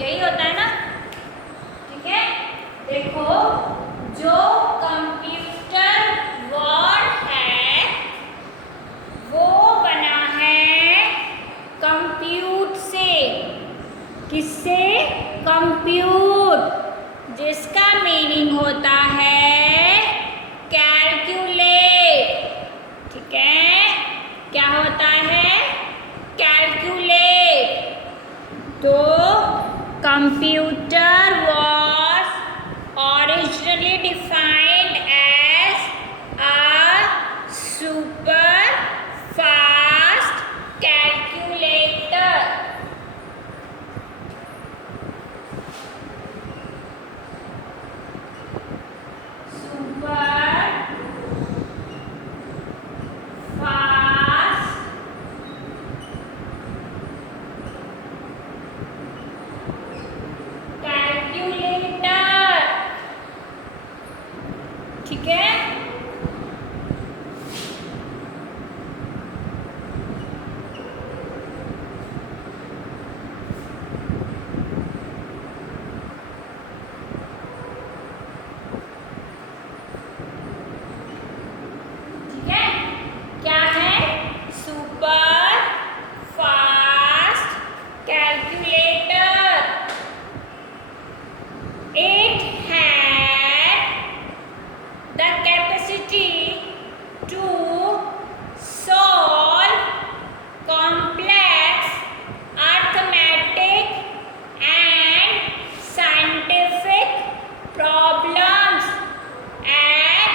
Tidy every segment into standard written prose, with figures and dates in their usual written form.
यही होता है ना, ठीक है। देखो, जो कंप्यूटर वर्ड है वो बना है कंप्यूट से। किससे? कंप्यूट, जिसका मीनिंग होता है कैलकुलेट, ठीक है। क्या होता है? कैलकुलेट। तो computer was originally defined as a super fast calculator. Super fast calculator, ठीक है। ठीक है, क्या है? Super fast calculator. It had the capacity to solve complex arithmetic and scientific problems at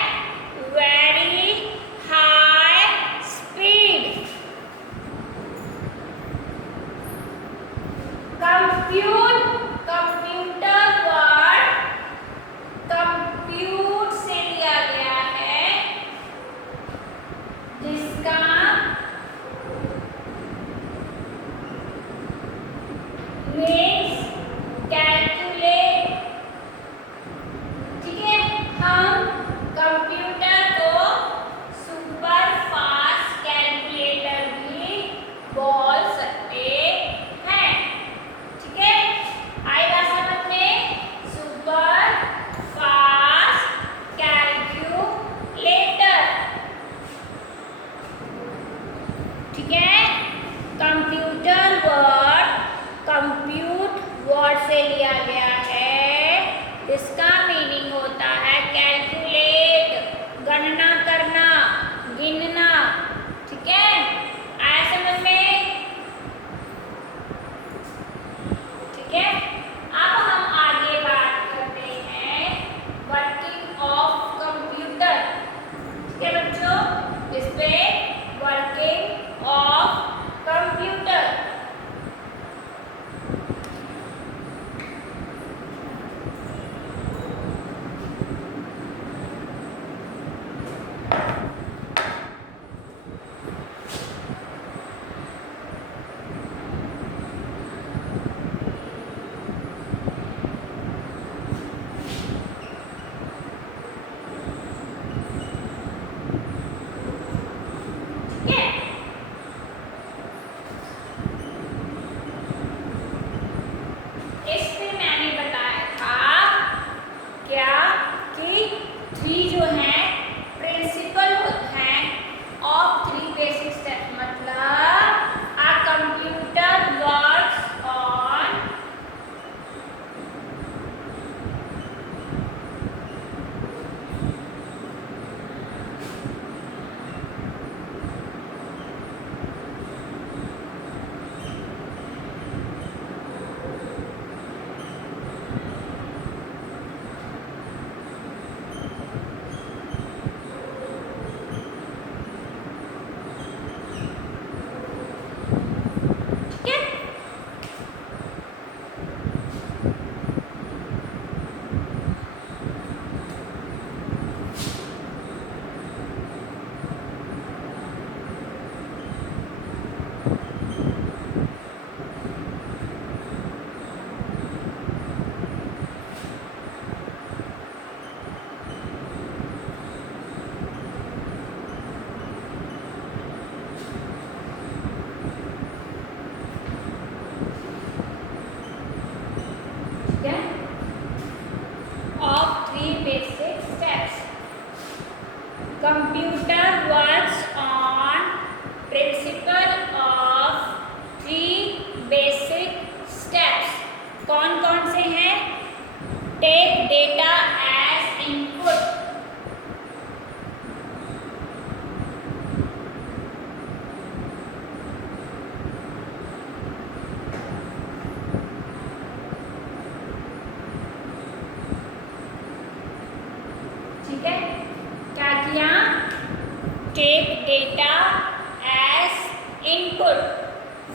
very high speed. Computer word compute से लिया गया है, जिसका मीन्स कैलकुलेट, ठीक है। हम कंप्यूटर को सुपर फास्ट कैलकुलेटर भी बोल सकते हैं, ठीक है।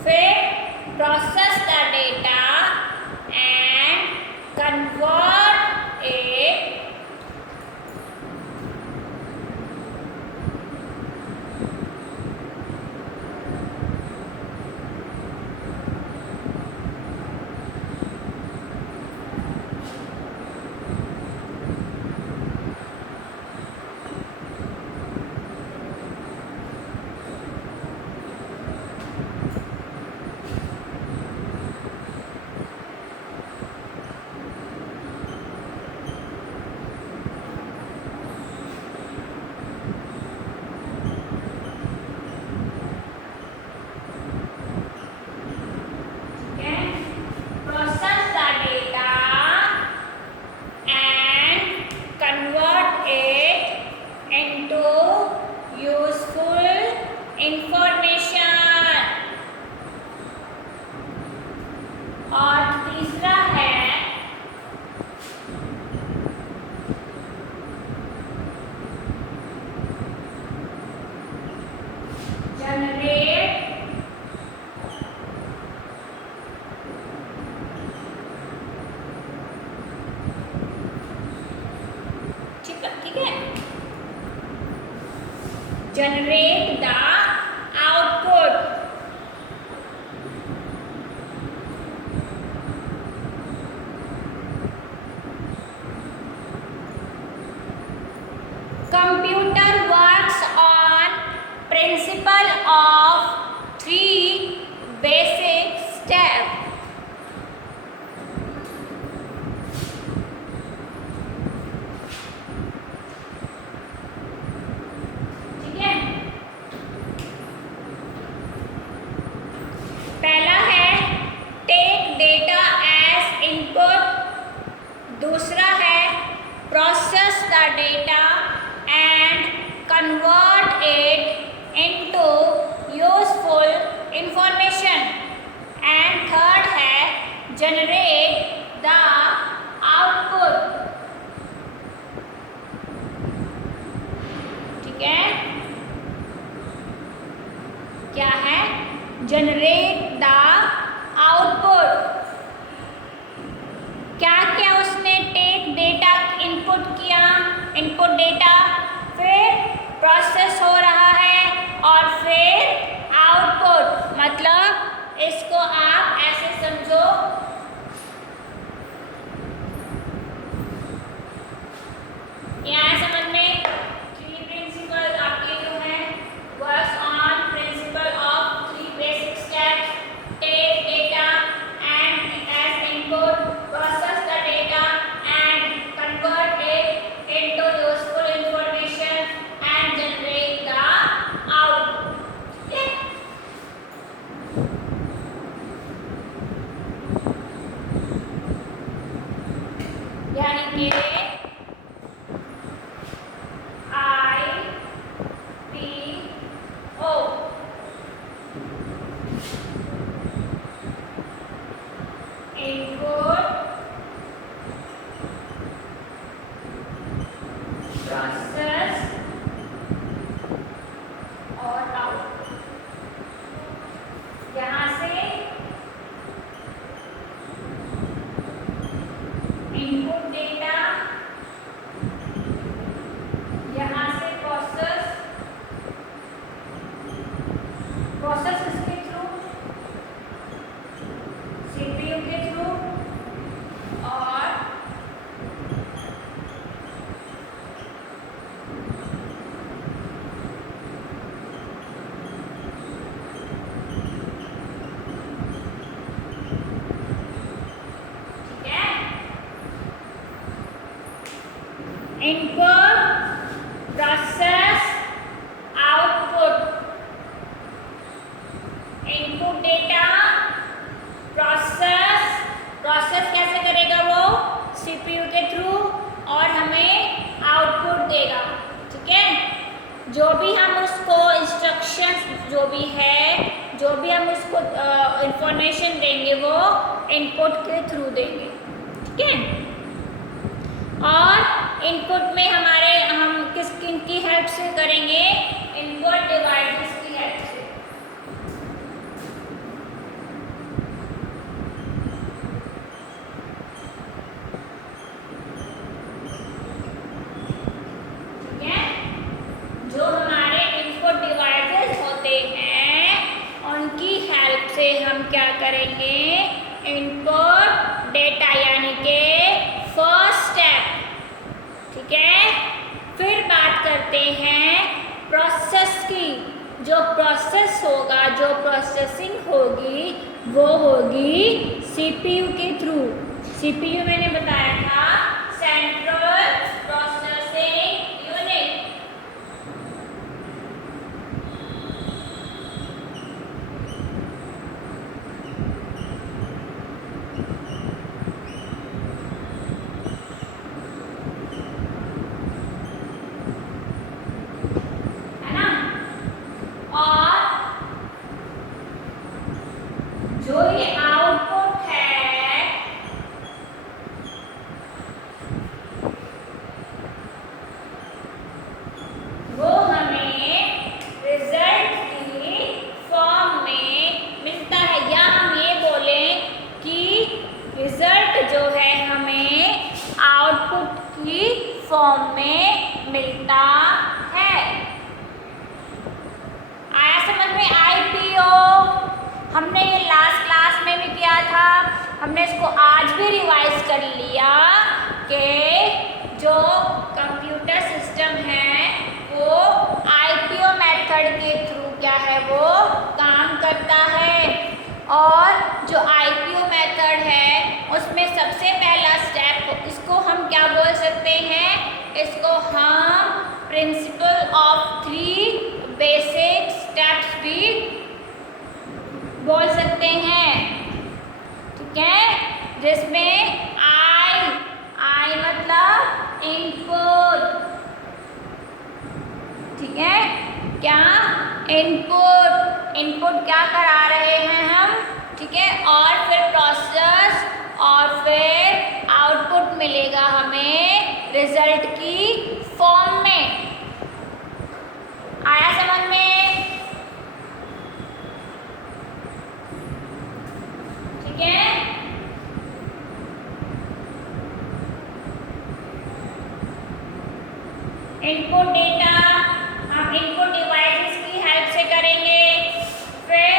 फिर process the data and convert it generate the output. Computer works on principle of 3 basic steps. पहला है टेक डेटा एज इनपुट, दूसरा है process the data and convert it into useful information, and third है generate the output. ठीक है, क्या है? Generate the output. क्या क्या उसने टेक डेटा इनपुट किया, इनपुट डेटा, फिर प्रोसेस हो रहा है और फिर आउटपुट। मतलब इसको आप ऐसे समझो, यहाँ समझ में 3 प्रिंसिपल आपके जो है works on principle of 3 basic steps, take data and as input, process the data and convert it into useful information and generate the output. यानी कि इनपुट, प्रोसेस और आउटपुट। यहाँ से इनपुट डेटा, यहाँ से प्रोसेस, प्रोसेस इसके through, CPU के through, और ठीक है, input, process, output. Input data, process, process कैसे करेगा वो? सीपीयू के थ्रू, और हमें आउटपुट देगा। ठीक है, जो भी हम उसको इंस्ट्रक्शंस जो भी है, जो भी हम उसको इंफॉर्मेशन देंगे वो इनपुट के थ्रू देंगे। ठीक है, और इनपुट में हमारे हम किन की हेल्प से करेंगे? इनपुट डिवाइसेस की हेल्प से। हम क्या करेंगे, इनपुट डेटा यानी कि फर्स्ट स्टेप। ठीक है, फिर बात करते हैं प्रोसेस की। जो प्रोसेस होगा, जो प्रोसेसिंग होगी वो होगी सीपीयू के थ्रू। सीपीयू मैंने बताया था सेंट्रल प्रोसेसिंग यूनिट। है ना, और जो ये आउटपुट है वो हमें रिजल्ट की फॉर्म में मिलता है, या हम ये बोलें कि रिजल्ट जो है हमें आउटपुट की फॉर्म में मिलता है। आया समझ में, आईपीओ हमने ये लास्ट क्लास में भी किया था, हमने इसको आज भी रिवाइज कर लिया कि जो कंप्यूटर सिस्टम है वो आईपीओ मेथड के थ्रू क्या है, वो काम करता है। और जो आईपीओ मेथड है उसमें सबसे पहला स्टेप, इसको हम क्या बोल सकते हैं, इसको हम प्रिंसिपल ऑफ 3 बेसिक स्टेप्स भी बोल सकते हैं। ठीक है, जिसमें आई मतलब इनपुट। ठीक है, क्या इनपुट क्या करा रहे हैं हम। ठीक है, और फिर प्रोसेस और फिर आउटपुट मिलेगा हमें रिजल्ट की फॉर्म में। आया समझ में, ठीक है। इनपुट डेटा हम इनपुट डिवाइसेस की हेल्प से करेंगे, फिर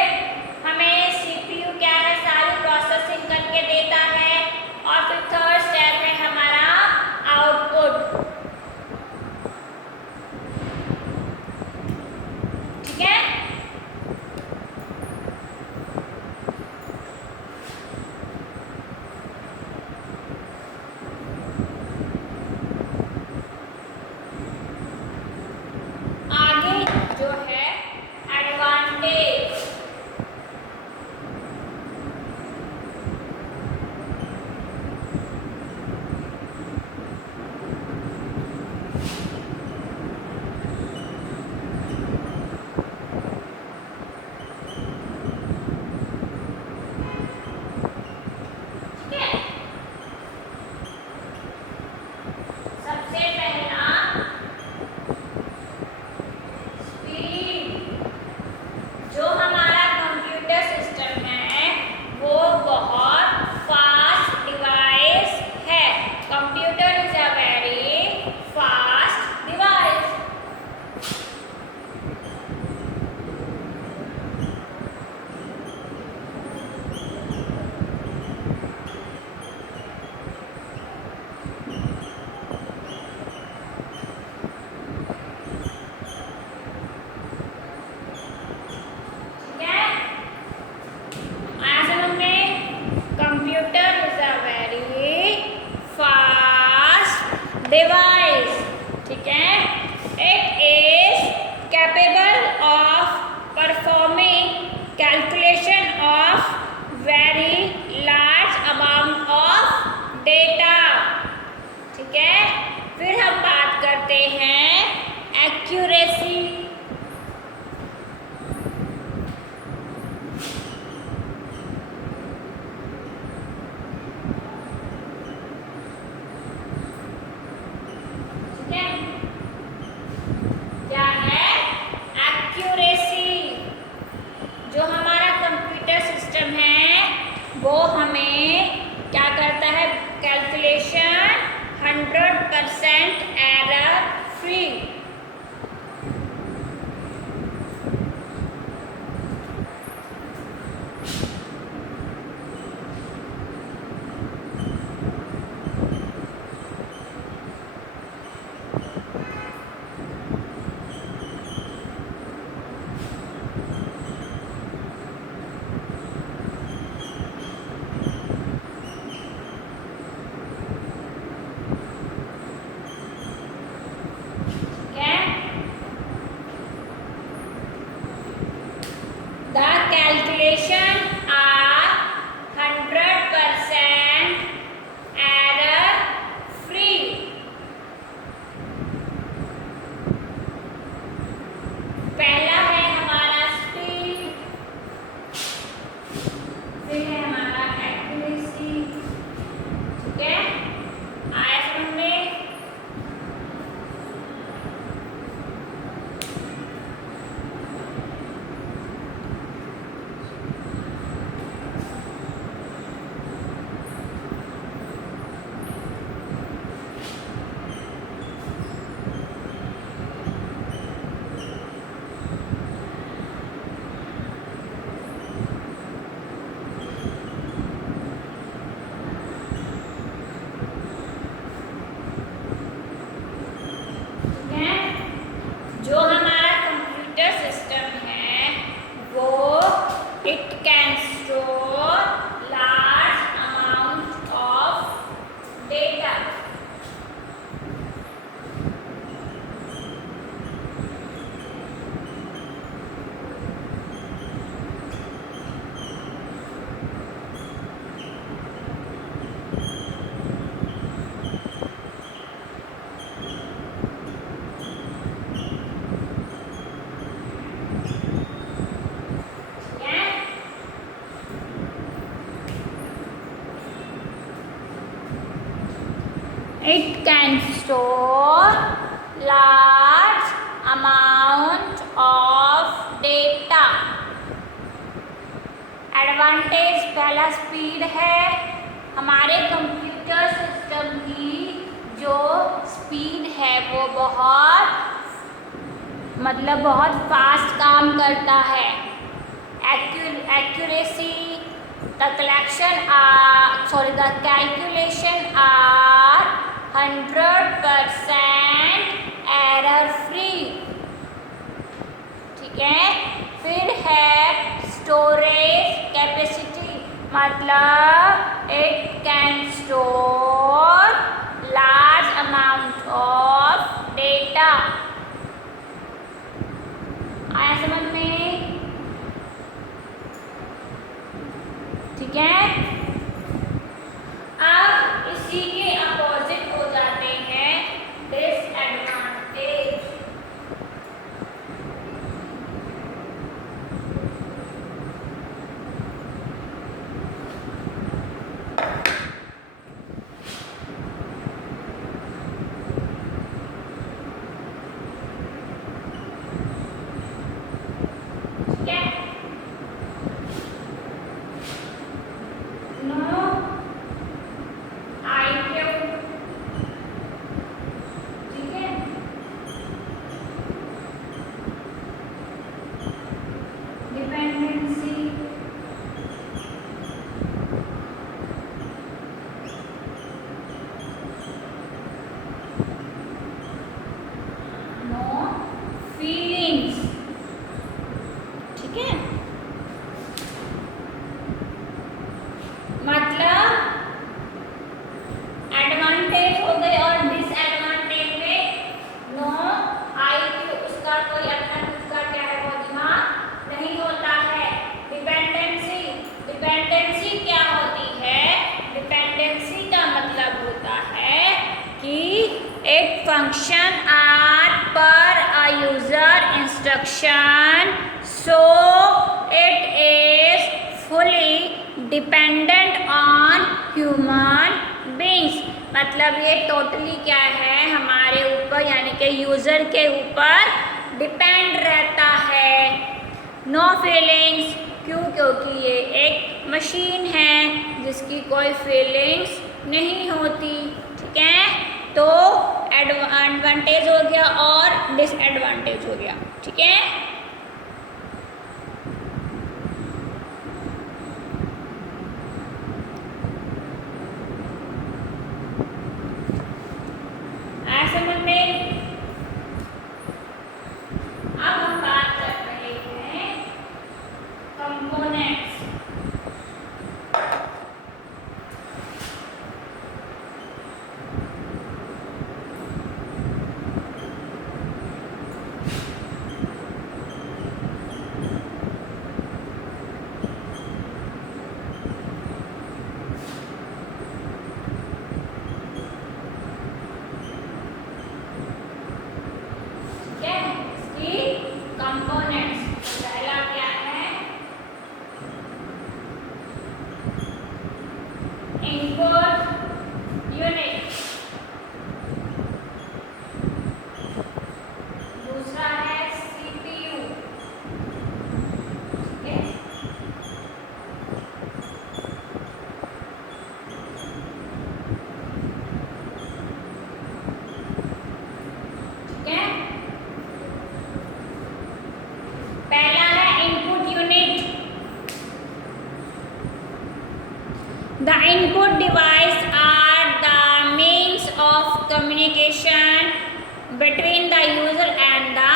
हमें सीपीयू क्या है सारी प्रोसेसिंग करके देता है, और फिर थर्ड स्टेप है हमारा आउटपुट। ठीक है, आगे जो है एडवांटेज। ठीक है, सबसे पहला स्पीड। जो हमारा कंप्यूटर सिस्टम है वो बहुत फास्ट डिवाइस है। Computer is a very fast device. ठीक है, आया समझ में, computer is a very fast device. ठीक है, it is capable of performing calculation of very large amount of data. ठीक है, फिर हम बात करते हैं एक्यूरेसी। ठीक है, क्या है एक्यूरेसी। जो हमारा कंप्यूटर सिस्टम है वो हमें क्या करता है, calculation 100% error free. calculation are 100% error free. पहला है हमारा स्पीड, फिर है हमारा एक्यूरेसी। ठीक है, आया समझ में? जो हमारा कंप्यूटर सिस्टम है वो it can store large amount of data. It can store large amount of data. Advantage पहला स्पीड है। हमारे कंप्यूटर सिस्टम की जो स्पीड है वो बहुत फास्ट काम करता है। Accuracy, the calculation are 100% error free। ठीक है, फिर है स्टोरेज कैपेसिटी, मतलब it can store large amount of data. आया समझ में? ठीक है, अब इसी के अपोजिट हो जाते हैं डिसएडवांटेज। ठीक है, नो आईक्यू। ठीक है, डिपेंडेंसी, नो फीलिंग्स। ठीक है, मतलब एडवांटेज हो गए और डिसएडवांटेज में नो आईक्यू, उसका कोई अपना खुद का क्या है वो दिमाग नहीं होता है। डिपेंडेंसी, डिपेंडेंसी क्या होती है? डिपेंडेंसी का मतलब होता है कि एक फंक्शन आर पर a user instruction, so it is fully dependent on human beings. मतलब ये टोटली क्या है, हमारे ऊपर यानी कि यूज़र के ऊपर डिपेंड रहता है। नो फीलिंग्स, क्यों? क्योंकि ये एक मशीन है जिसकी कोई फीलिंग्स नहीं होती। ठीक है, तो एडवांटेज हो गया और डिसएडवांटेज हो गया। ठीक है, समझ में? अब हम बात कर रहे हैं कंपोनेंट्स। इनपुट यूनिट, दूसरा है सीपीयू। ठीक है, ठीक है। पहला है input unit. The input device are the means of communication between the user and the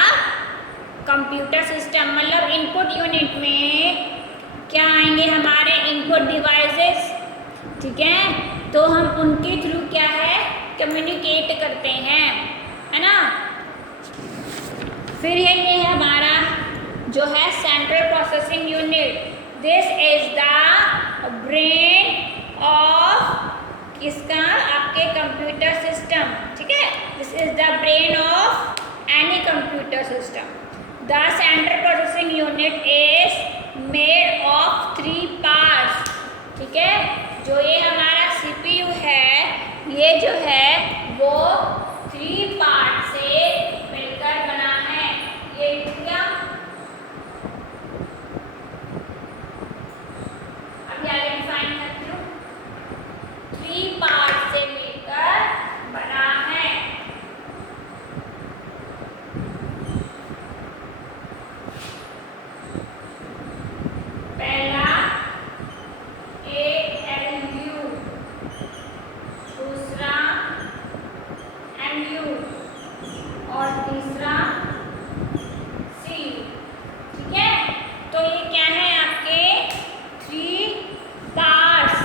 computer system। मतलब इनपुट यूनिट में क्या आएंगे हमारे इनपुट डिवाइसेस। ठीक है, तो हम उनके थ्रू क्या है कम्युनिकेट करते हैं, है ना। फिर ये है हमारा जो है central processing unit. This is the brain of किसका, आपके कंप्यूटर सिस्टम। ठीक है, this is the brain of any computer system. The central processing unit is made of 3 parts. ठीक है, जो ये हमारा सीपीयू है, ये जो है वो 3 पार्ट से मिलकर बना है। ये क्या, अभी आगे डिफाइन करती हूँ। 3 पार्ट से मिलकर बना है। पहला ALU, दूसरा MU और तीसरा CU। ठीक है, तो ये क्या है आपके 3 पार्ट्स।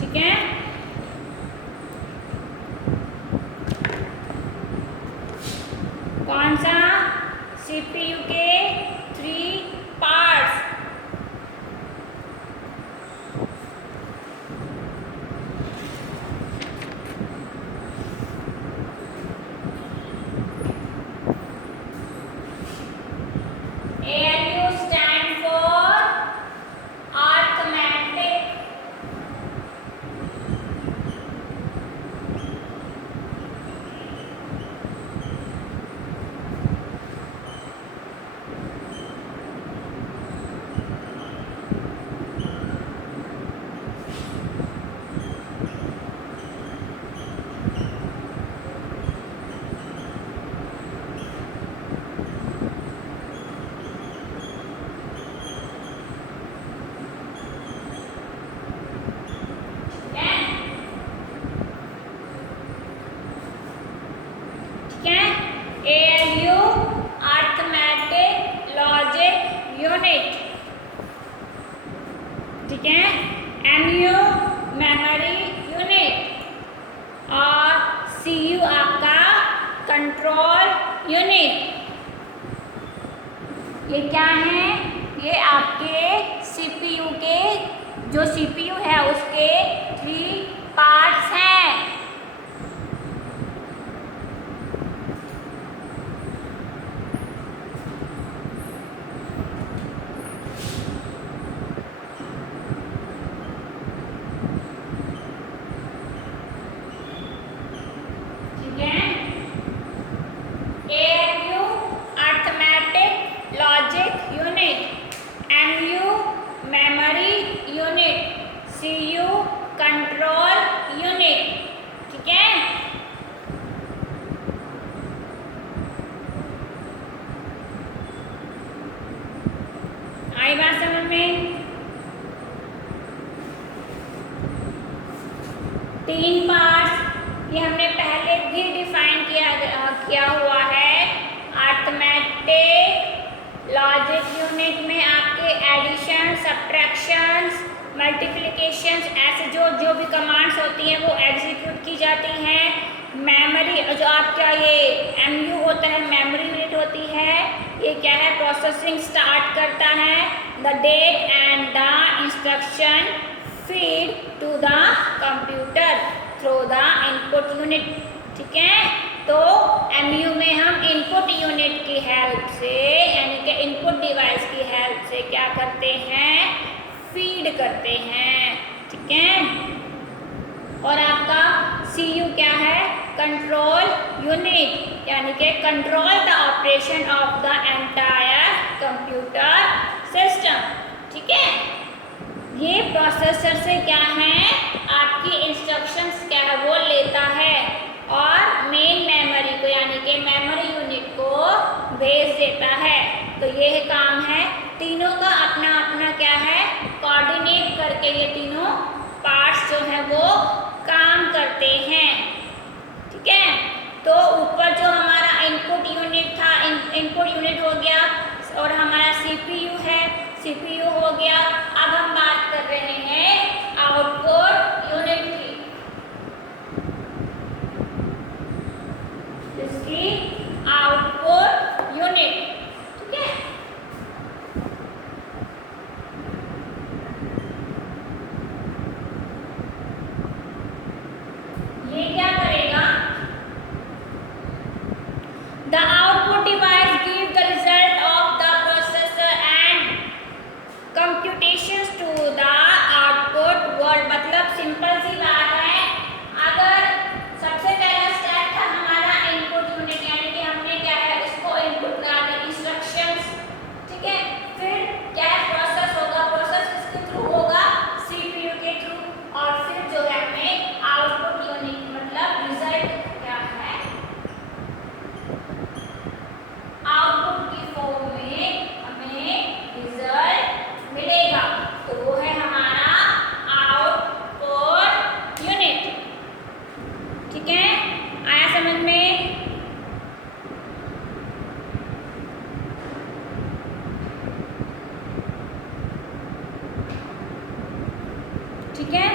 ठीक है, कौन सा, सीपीयू के 3 parts. ALU stand for arithmetic। ALU arithmetic logic unit. ठीक है, MU मेमोरी यूनिट और CU आपका कंट्रोल यूनिट। ये क्या है, ये आपके CPU के, जो CPU है उसके 3 पार्ट्स हैं। ALU arithmetic logic unit, MU memory unit, CU control unit. ठीक है, आई बात समझ में। 3 पार्ट्स ये हमने पहले भी डिफाइन किया हुआ है। अर्थमेटिक लॉजिक यूनिट में आपके एडिशन, सब्ट्रैक्शंस, मल्टीप्लिकेशंस, ऐसे जो भी कमांड्स होती हैं वो एग्जीक्यूट की जाती हैं। मेमोरी जो आपका ये MU होता है, मेमोरी यूनिट होती है, ये क्या है प्रोसेसिंग स्टार्ट करता है। The date and the instruction feed to the computer through the input unit. ठीक है, तो MU में हम इनपुट यूनिट की हेल्प से से क्या करते हैं, फीड करते हैं, ठीक है। और आपका CU क्या है, कंट्रोल यूनिट, यानी कि control the operation of the entire computer system, ठीक है। ये प्रोसेसर से क्या है, आपकी इंस्ट्रक्शंस क्या है वो लेता है और मेन मेमोरी को यानी कि मेमोरी यूनिट को भेज देता है। तो ये काम है, तीनों का अपना अपना क्या है, कोऑर्डिनेट करके ये तीनों पार्ट्स जो हैं वो काम करते हैं, ठीक है। तो ऊपर जो हमारा इनपुट यूनिट था, इनपुट यूनिट हो गया और हमारा CPU है, CPU हो गया। अब हम बात कर रहे हैं आउटपुट यूनिट की, इसकी आउटपुट यूनिट, ठीक है। ये क्या करेगा, the output device give the result of the processor and computations to the output word. मतलब सिंपल सी बात है, अगर सबसे पहला स्टेप था हमारा इनपुट यूनिट, यानी कि हमने क्या है इसको इनपुट लगा दिया इंस्ट्रक्शंस, ठीक है। फिर क्या प्रोसेस होगा, प्रोसेस किसके थ्रू होगा, CPU के थ्रू, और फिर जो है हमें आउटपुट यूनिट मतलब रिजल्ट क्या है, आउटपुट की फॉर्म में हमें रिजल्ट मिलेगा। तो वो है हमारा आउटपुट यूनिट, ठीक है। आया समझ में, ठीक है।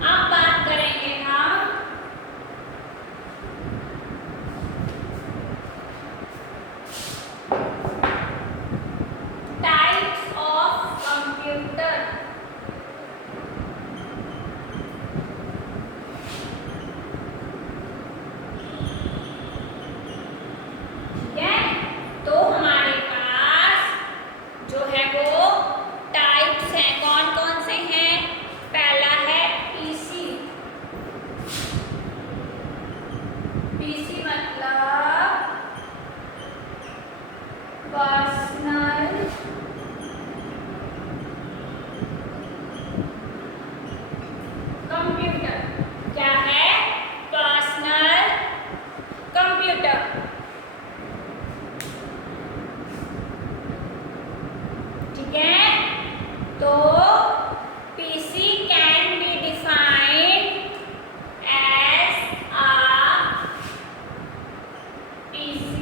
अब बात करेंगे हम टाइप्स ऑफ कंप्यूटर, ठीक है। तो हमारे पास जो है वो टाइप्स हैं, कौन कौन से हैं, पहला है PC, PC मतलब पर्सनल कंप्यूटर, क्या है, पर्सनल कंप्यूटर, ठीक है। तो PC can be defined as a PC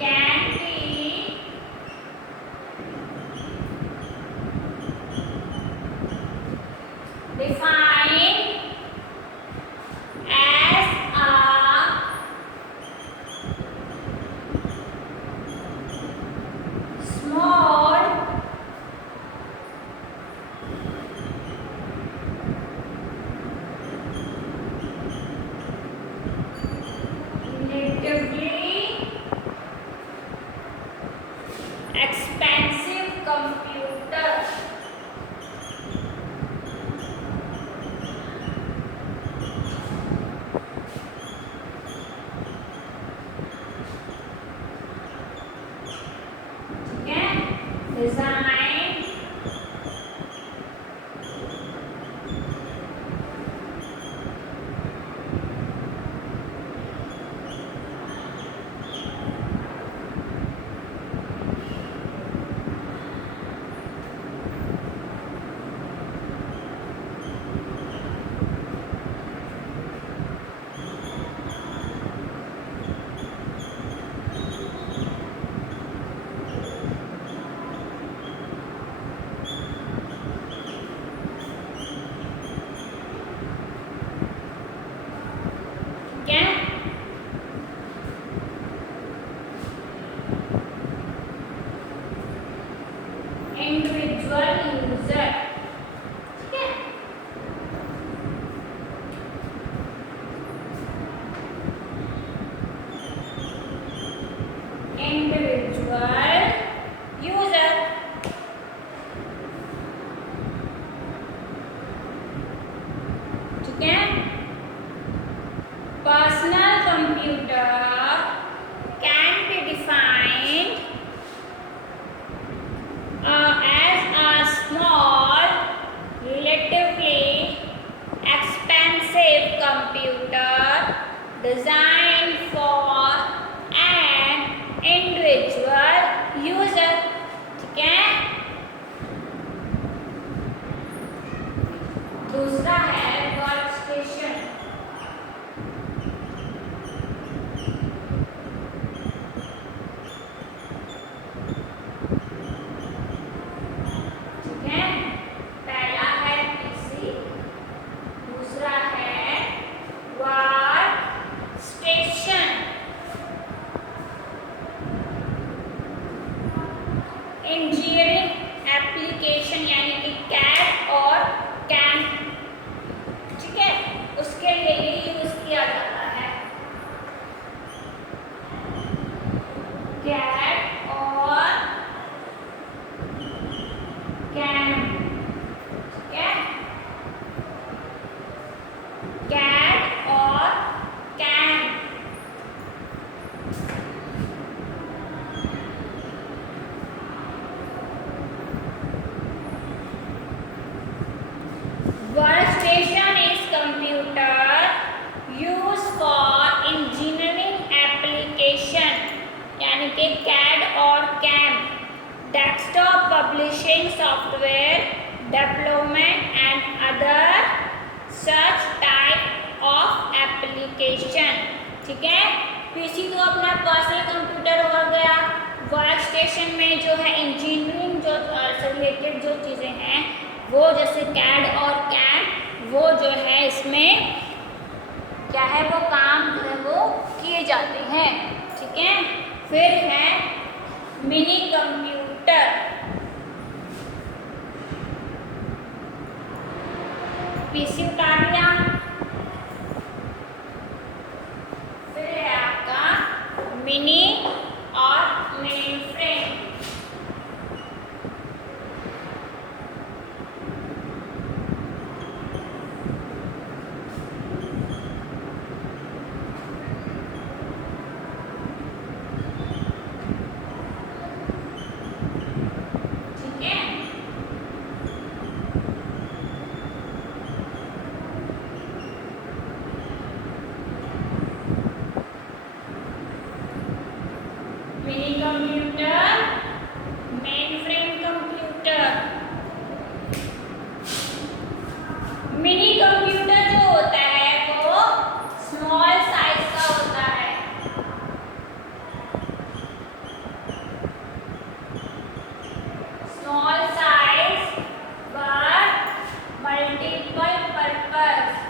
can be defined as a small relatively expensive computer, ठीक है। Design designed for an individual user. ठीक है, दूसरा है वर्क स्टेशन। ठीक है, पहला है पीसी, दूसरा है वर्क स्टेशन। इंजीनियरिंग एप्लीकेशन यानी कि कैड और कैम, ठीक है, उसके लिए ये यूज किया जाता है, कैड और कैम। ठीक है, कैड और cam. Workstation is computer used for engineering application यानी कि CAD और CAM, desktop publishing software development and other such type of application। ठीक है, पीसी तो अपना पर्सनल कंप्यूटर हो गया, वर्क स्टेशन में जो है इंजीनियरिंग जो से रिलेटेड जो चीज़ें हैं वो जैसे कैड और कैम, वो जो है इसमें क्या है, वो काम जो है वो किए जाते हैं। ठीक है, फिर है मिनी कंप्यूटर। पीसी उतार लिया, फिर है आपका मिनी और main frame. Mini computer, main frame computer. Mini computer जो होता है वो स्मॉल साइज का होता है, small size but multiple purpose.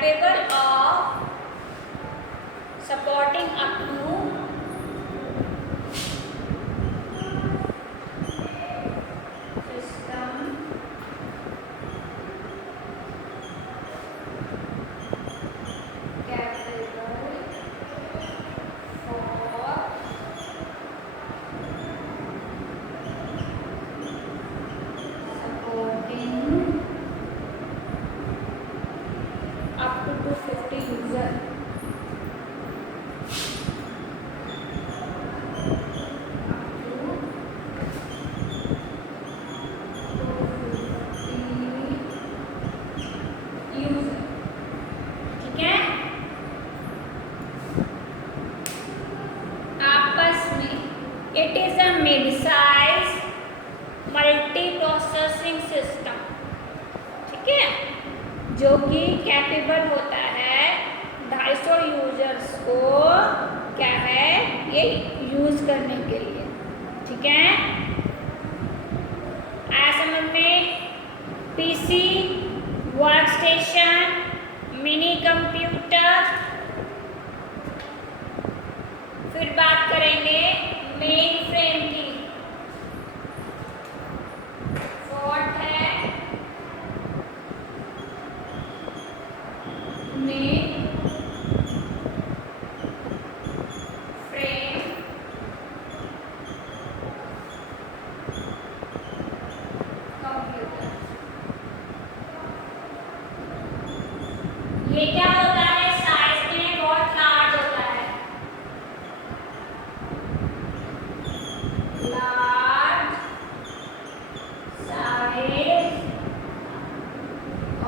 capable of supporting up to 250 user. ठीक है, आपस में it is a mid-size multi processing system, ठीक है, जो कि कैपेबल होता है 250 यूजर्स को क्या है ये यूज करने के लिए, ठीक है। आया समझ में? PC, work station, mini computer. फिर बात करेंगे मेन फ्रेम की। फोर्थ है मेन फ्रेम कंप्यूटर। ये क्या होता है? साइज में बहुत लार्ज होता है, लार्ज साइज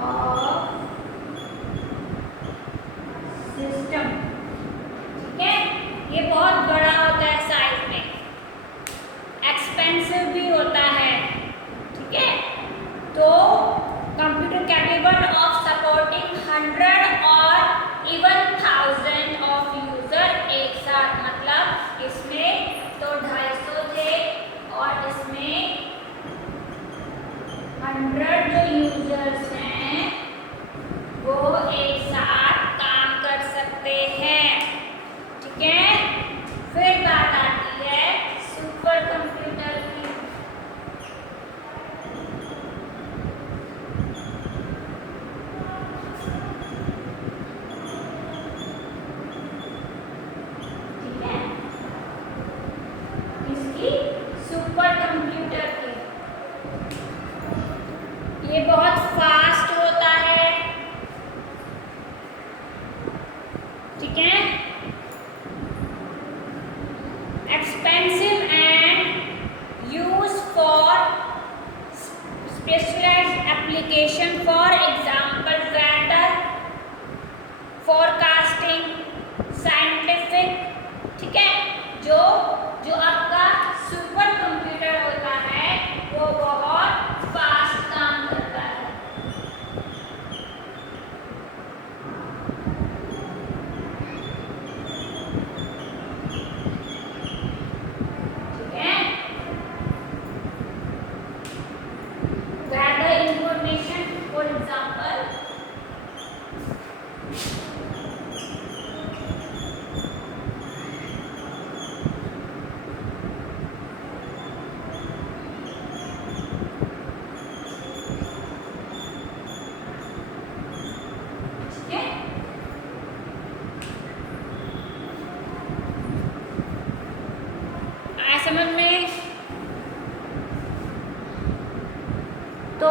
ऑफ सिस्टम, ठीक है। ये बहुत बड़ा होता है साइज में, एक्सपेंसिव भी होता है, ठीक है। तो कंप्यूटर कैपेबल ऑफ सपोर्टिंग 100 और इवन 1000 ऑफ यूजर एक साथ, मतलब इसमें तो 250 थे और इसमें 100 जो यूजर्स हैं वो एक साथ काम कर सकते हैं, ठीक है। फिर बात आती है सुपर कंप्यूटर की। ठीक है, इसकी सुपर कंप्यूटर की, ये बहुत फास्ट होता है, ठीक है, expensive and use for specialised application, for example weather forecasting, scientific, ठीक है। जो जो आपका सुपर कंप्यूटर होता है वो बहुत फास्ट काम करता है, ठीक है। वेदर इंफॉर्मेशन फॉर एग्जांपल, ठीक है। आया समझ में? तो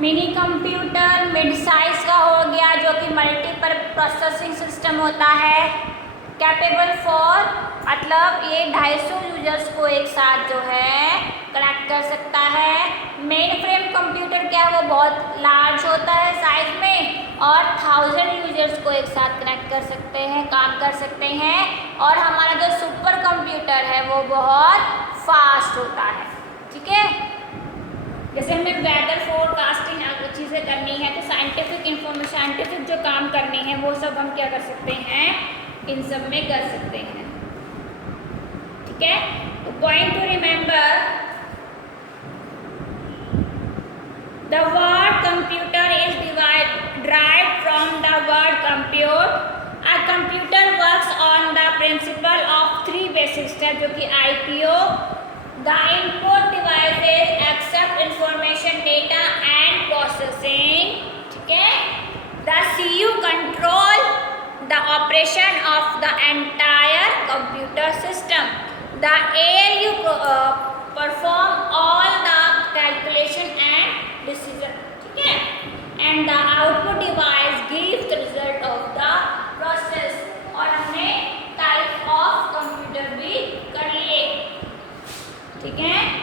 मिनी कंप्यूटर मिड साइज का हो गया, जो कि मल्टीपल प्रोसेसिंग सिस्टम होता है, कैपेबल फॉर, मतलब ये 250 यूजर्स को एक साथ जो है कनेक्ट कर सकता है। मेन फ्रेम कंप्यूटर क्या है, वो बहुत लार्ज होता है साइज में और 1000 यूजर्स को एक साथ कनेक्ट कर सकते हैं, काम कर सकते हैं। और हमारा जो सुपर कंप्यूटर है वो बहुत फास्ट होता है, ठीक है। जैसे हमें वेदर फोरकास्टिंग चीज़ें करनी है, तो साइंटिफिक इंफॉर्मेशन, साइंटिफिक जो काम करने हैं वो सब हम क्या कर सकते हैं, इन सब में कर सकते हैं, ठीक है। तो point to remember, the word computer is computer works on the principle of 3 basic step, जो कि IPO, the input devices accept information data and processing, ठीक है। The CPU control the operation of the entire computer system, the ALU perform all the calculation and decision, ठीक है, and the output device gives the result of the process. और हमने type of computer भी कर लिए, ठीक है।